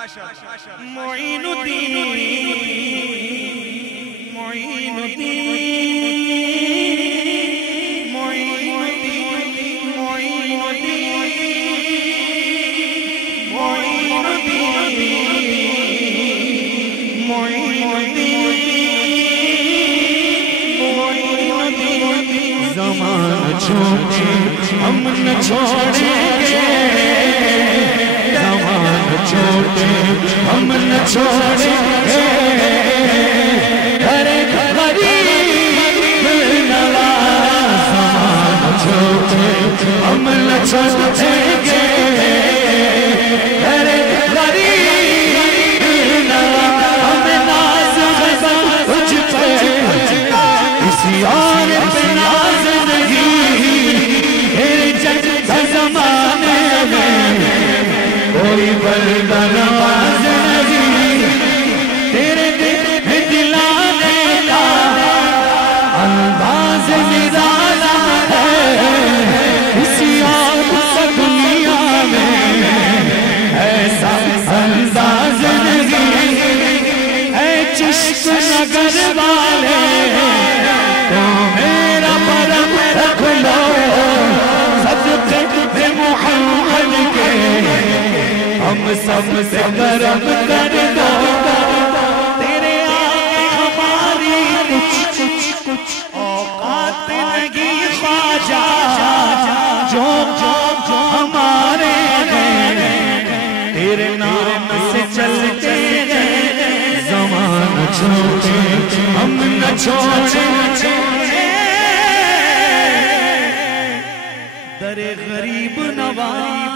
معین الدین معین الدین معین الدین معین الدین معین الدین معین الدین زمانہ چھوڑے ہم نہ چھوڑیں گے زمانہ چھوڑے ہم نہ چھوڑیں گے ارے غریب نواز زمانہ چھوڑے ہم نہ چھوڑیں گے ارے غریب نواز ہم ناز کچھ پہ کسی اور پہ ناز نہیں جگ زمانے میں کوئی بندہ نواز نہیں تیرے دلانے کا انداز نرالا ہے کسی اور دنیا میں ایسا انداز نہیں اے چشت نگر والے تو میرا پرم رکھ لو صدقے محمد کے ہم سب سے کرم کر دو تیرے آگے ہماری کچھ اوقات نہیں خواجہ جو ہمارے ہیں تیرے نام سے چلتے ہیں زمانہ چھوڑے ہم نہ چھوڑیں در غریب نواز